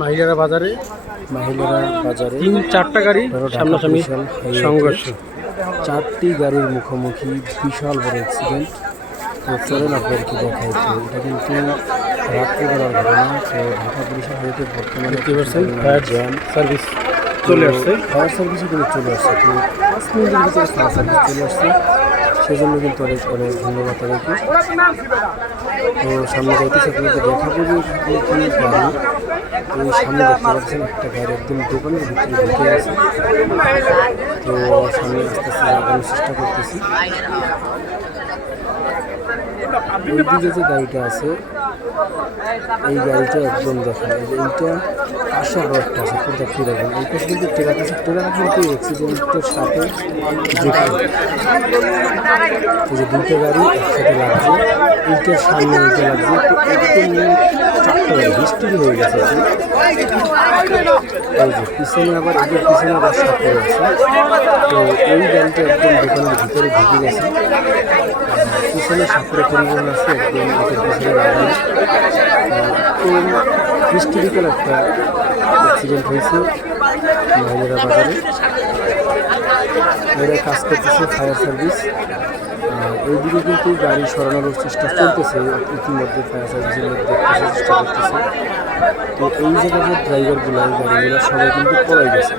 মাহিলারা বাজারে মাহিলারা বাজারে। তিন চারটা গাড়ি সামনাসামনি সংঘর্ষ। চারটি গাড়ির মুখোমুখি বিশাল বড় অ্যাক্সিডেন্ট তো চলেন আপনাদেরকে দেখাই তো এটা কিন্তু রাত্রিবেলার ঘটনা। তো ঢাকা পুলিশের হাইওয়েতে বর্তমানে ফায়ার জ্যাম সার্ভিস চলে আসছে। ফায়ার সার্ভিসও কিন্তু চলে আসছে। তো পাঁচ মিনিটের ভিতরে ফায়ার সার্ভিস চলে আসছে। সেজন্য কিন্তু অনেক অনেক ধন্যবাদ তাদেরকে। তো সামনে যাইতেছে, আপনাদের দেখাবো যে কি গাড়ি সামনে দেখতে পাচ্ছেন একটা গাড়ি একদম দোকানের ভিতরে ঢুকে আছে। তো সামনে আস্তে আস্তে চেষ্টা করতেছি। এইদিকে যে গাড়িটা আছে। এই গাড়িটা একদম দেখেন, এই এইটা পাশে আরও একটা আছে তো দেখতে দেখেন। এই পাশে কিন্তু টেরাক আছে টেরাক কিন্তু অ্যাক্সিডেন্টের সাথে যুক্ত যে দুটো গাড়ি একসাথে লাগছে, এইটার সামনে এইটা লাগছে একদম চারটা গাড়ি হিস্ট্রি হয়ে গেছে এই যে পিছনে আবার এদের পিছনে আবার সাথে আছে, তো এই গাড়িটা একদম দোকানের ভিতরে ঢুকে গেছে। পিছনে সাপুরে পরিবহন আছে তো হিস্ট্রিক্যাল একটা অ্যাক্সিডেন্ট হয়েছে মহিলারা বাজারে এরা কাজ করতেছে ফায়ার সার্ভিস এইদিকে কিন্তু গাড়ি সরানোর চেষ্টা চলতেছে ইতিমধ্যে ফায়ার সার্ভিসের দেখতেছে চেষ্টা করতেছে তো এই জায়গায় যে ড্রাইভারগুলো গাড়িগুলো সবাই কিন্তু পলাই গেছে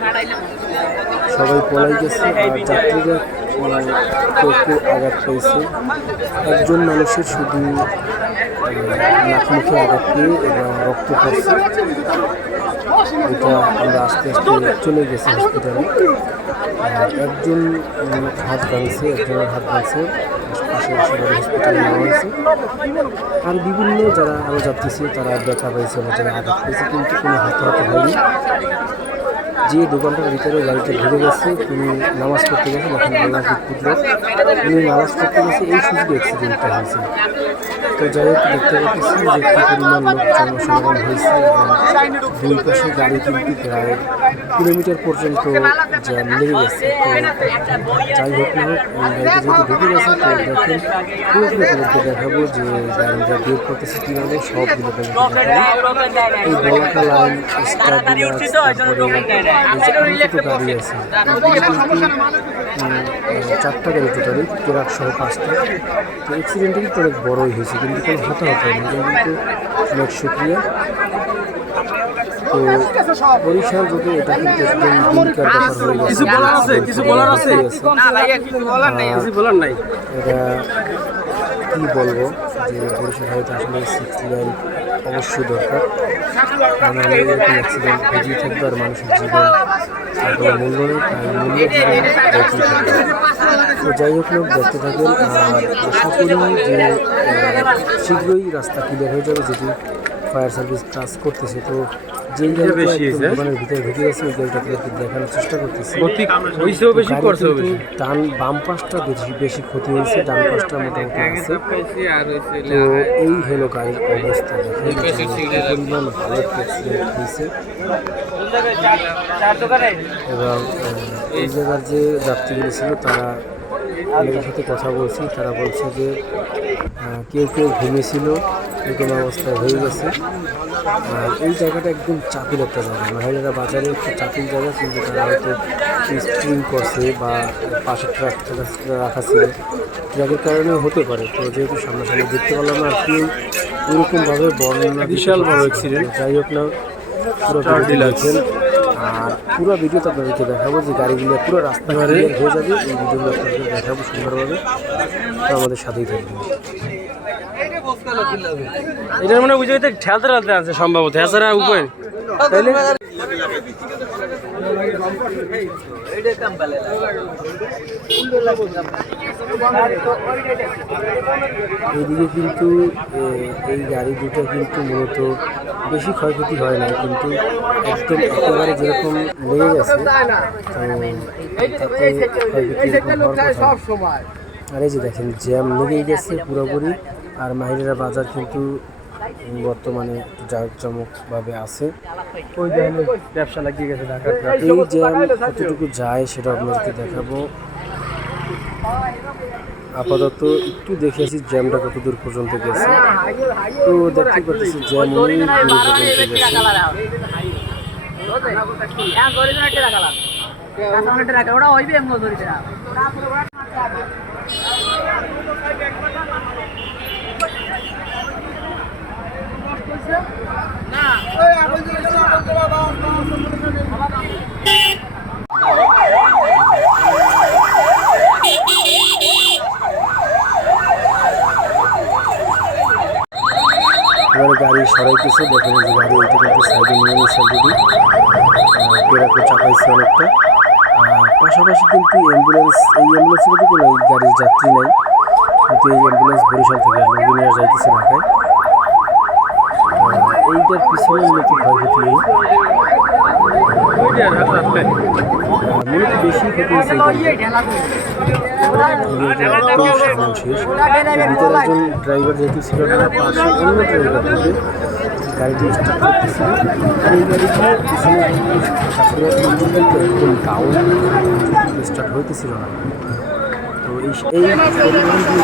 সবাই পলাই গেছে আর যাত্রীরা কেউ কেউ আঘাত পেয়েছে। একজন মানুষের শুধু নাক মুখে আঘাত পেয়ে এবং রক্ত পড়ছে। এটা আমরা আস্তে আস্তে চলে গেছি হসপিটালে একজন হাত ভাঙছে, একজনের হাত ভাঙছে পাশে সবাই হসপিটালে নেওয়া হয়েছে। আর বিভিন্ন যারা আরও যাত্রী ছিল, তারা ব্যথা পাইছে বা যারা আঘাত পেয়েছে, কিন্তু কোনো হতাহত হয়নি। যে দোকানটার ভিতরে গাড়িতে ঢুকে গেছে, তিনি নামাজ পড়তে গেছে এখন আল্লাহ উনি নামাজ পড়তে গেছে, এই সুযোগে অ্যাক্সিডেন্টটা হয়েছে। তো যাই হোক, দেখতে পাচ্ছি যে কী পরিমাণ লোক জনসমাগম হয়েছে এবং দুই পাশে গাড়ি কিন্তু প্রায় কিলোমিটার পর্যন্ত জ্যাম লেগে গেছে। তো যাই হোক না হোক গাড়িটা যেহেতু ঢুকে গেছে, তো দেখেন পুরোপুরি দেখাবো যে গাড়িটা বের করতেছে কীভাবে, সবগুলো আপনাদেরকে এই বলাকা লাইন স্টার গাড়ি আছে। চারটা গাড়ি টোটালি ট্রাক সহ পাঁচটা। তো অ্যাক্সিডেন্টটা কিন্তু অনেক বড়ই হয়েছে কিন্তু কোনো হতাহত হয়নি এটা কিন্তু অনেক সুক্রিয়া তো বরিশাল রোডে এটা কিন্তু একদম দিনকার ব্যাপার হয়ে গেছে। কিছু বলার আছে? কিছু বলার আছে? আর কিছু বলার নাই। এটা কী বলব যে বরিশাল হাইওয়েতে আসলে সিক্স লাইন অবশ্যই দরকার। কারণ হলে এরকম অ্যাক্সিডেন্ট ঘটিয়ে থাকবে আর মানুষের জীবন আর কোনো মূল্য নেই, তার মূল্য জীবন থাকবে তো যাই হোক লোক, দেখতে থাকেন, আর আশা করি যে শীঘ্রই রাস্তা ক্লিয়ার হয়ে যাবে, যেটি ফায়ার সার্ভিস কাজ করতেছে। তো বেশি হয়েছে? দোকানের ভিতরে ঢুকে গেছে ওই দেখানোর চেষ্টা করতেছি। বেশি করছেও বেশি। ডান বাম পাশটা বেশি বেশি ক্ষতি হয়েছে ডান পাশটা মোটামুটি আছে। তো এই হলো গাড়ির অবস্থা দেখেন ভালো একটা অ্যাক্সিডেন্ট হয়েছে এবং এই জায়গার যে যাত্রীগুলো ছিল তারা সাথে কথা বলছি তারা বলছে যে কেউ কেউ ঘুমিয়েছিল এরকম অবস্থায় হয়ে গেছে। আর এই জায়গাটা একদম চাপিল একটা জায়গা। মহিলারা বাজারে একটু চাপিল জায়গা কিন্তু তারা হয়তো স্প্রিং করছে বা পাশে ট্রাক রাখা ছিল। ট্রাকের কারণে হতে পারে। তো যেহেতু সামনাসামনি দেখতে পারলাম না আর কেউ ওইরকমভাবে বর্ণনা বিশাল বড় না। যাই হোক না পুরো ভিডিও deluxe। দেখেন। আর পুরো ভিডিওতে আপনাদেরকে দেখাবো যে গাড়িগুলো পুরো রাস্তা হয়ে যাবে। এই ভিডিওগুলো আপনাদেরকে দেখাবো সুন্দরভাবে। তো আমাদের সাথেই থাকবেন। এটার মনে বুঝে ঠেলতে ঠেলতে আছে সম্ভবত, এছাড়া। তাইলে এইদিকে কিন্তু এই গাড়ি দুটো কিন্তু মূলত বেশি ক্ষয়ক্ষতি হয় না কিন্তু একদম একেবারে যেরকম লেগে গেছে। আর এই যে দেখেন, জ্যাম লেগেই গেছে পুরোপুরি আর মাহিরেরা বাজার কিন্তু বর্তমানে জাঁকজমকভাবে আছে। ওই দেখেন ব্যবসা লাগিয়ে গেছে ঢাকার এই জ্যাম কতটুকু যায় সেটা আপনাদেরকে দেখাবো। আপাতত একটু দেখে আসি জ্যামটা কত দূর পর্যন্ত গেছে। তো দেখতে পাচ্ছি জ্যাম অনেক দূর পর্যন্ত গেছে। ওটা এবারে গাড়ি সরাইতেছে, দেখেন যে গাড়ি, এইটা কিন্তু সাইডে নিয়ে নিচ্ছে অলরেডি পেরাকো চাপাইছে অনেকটা। পাশাপাশি কিন্তু অ্যাম্বুলেন্স এই অ্যাম্বুলেন্সের মধ্যে কোনো গাড়ির যাত্রী নাই। কিন্তু এই অ্যাম্বুলেন্স বরিশাল থেকে লোকে নিয়ে যাইতেছে ঢাকায়। এইটার পিছনে মূলত ক্ষয়ক্ষতি মূলত বেশি ক্ষতি হয়েছে ভিতরে একজন ড্রাইভার যেহেতু ছিল না পাশে অন্য ড্রাইভার থেকে গাড়িটি স্টার্ট করতেছিল আর এই গাড়িটি পিছনে একদম ডাউন স্টার্ট হইতেছিল না তো এই এই পরিবহনগুলো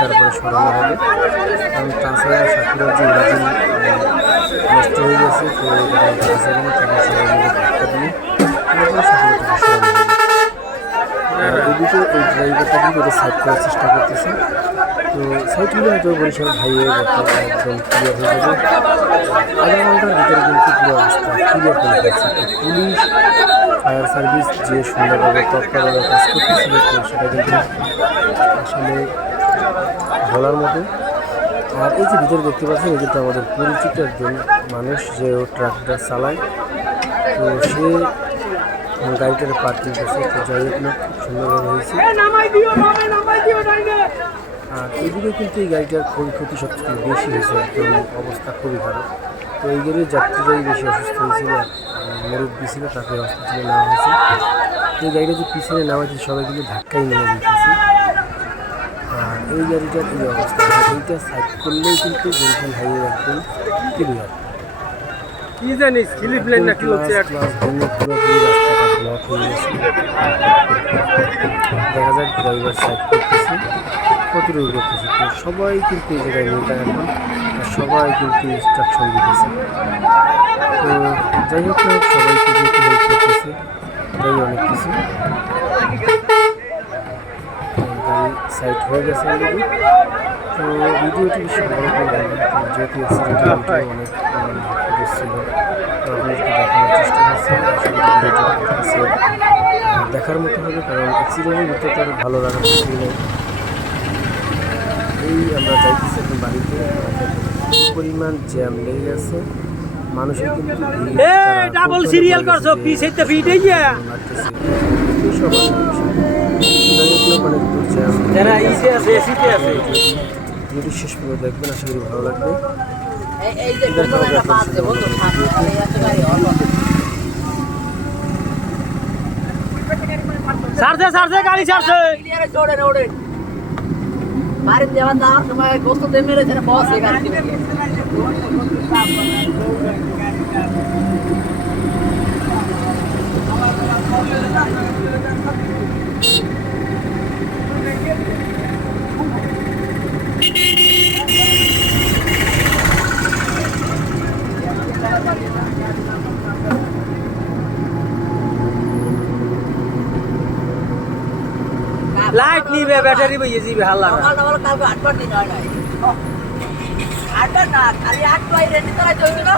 তারপরে সরানো হবে। কারণ তাছাড়া সাথীরা যে ইঞ্জিন নষ্ট হয়ে গেছে, তো সাইড করার চেষ্টা করতেছে। তো ক্লিয়ার হয়ে ক্লিয়ার ফায়ার সার্ভিস যে সুন্দরভাবে তৎপরভাবে কাজ করতেছিল, তো সেটা কিন্তু আসলে বলার মতো। আর এই যে ভিতরে দেখতে পাচ্ছেন এই কিন্তু আমাদের পরিচিত একজন মানুষ যে ও ট্রাকটা চালায়। তো সে গাড়িটার পার্কিং করছে তো যাই হোক না খুব সুন্দরভাবে হয়েছে। আর এদিকে কিন্তু এই গাড়িটার ক্ষয়ক্ষতি সবথেকে বেশি হয়েছে একদম অবস্থা খুবই খারাপ। তো এই গাড়ির যাত্রীরাই বেশি অসুস্থ হয়েছিল মুরব্বী ছিল তাকে হসপিটালে নেওয়া হয়েছে। তো এই গাড়িটা যে পিছনে নামাইছে সবাই কিন্তু ধাক্কাই নিয়ে যেতেছে এই গাড়িটার এই অবস্থা। এইটা সাইড করলেই কিন্তু বরিশাল হাইওয়ে একদম ক্লিয়ার কি জানিস স্লিপ লাইন না কি হচ্ছে পুরোপুরি রাস্তাটা ব্লক হয়ে গেছে। দেখা যাক ড্রাইভার সাইড করতেছে কতটুকু করতেছে। তো সবাই কিন্তু এই জায়গায় নেতা এখন সবাই কিন্তু ইনস্ট্রাকশন দিতেছে। তো যাই হোক সবাইকে যেহেতু হেল্প করতেছে এটাই অনেক কিছু। সাইড হয়ে গেছে অলরেডি তো ভিডিওটি বেশি বড় করে দিলাম যেহেতু অ্যাক্সিডেন্টের ভিডিও অনেক ছিল তো আপনাদেরকে দেখানোর চেষ্টা করছি। দেখার মতো হবে কারণ অ্যাক্সিডেন্টের ভিতরে তো আর ভালো লাগার নেই এই আমরা যাইতেছি এখন বাড়িতে। পরিমাণ জ্যাম লেগে গেছে। মানুষের কিন্তু ডাবল সিরিয়াল করছ পিস হইতে ফিট হয়ে গিয়া লাগতেছে এইসব আসলে বিষয়। যাই হোক না, অনেক দূর জ্যাম যারা ইসে আছে এসিতে আছে ভিডিও শেষ পর্যন্ত দেখবেন আশা করি ভালো লাগবে এই যে দেখা হবে একটা আপনার বাস সাথে দেবো তো অন্য কোনো ভিডিওতে। সারছে সারছে গাড়ি সারছে ক্লিয়ারে চড়ে ওড়ে বাড়িতে যাওয়ার দাম সময় গোস্ত দিয়ে মেরেছে না বস এই গাড়ি লাইট নিবে ব্যাটারি বইয়ে যাবে হাল্লা সকাল সকাল কালকে আটবার দিন হয় নাই। আটবার না খালি আট বাইরে নিতে হয় না।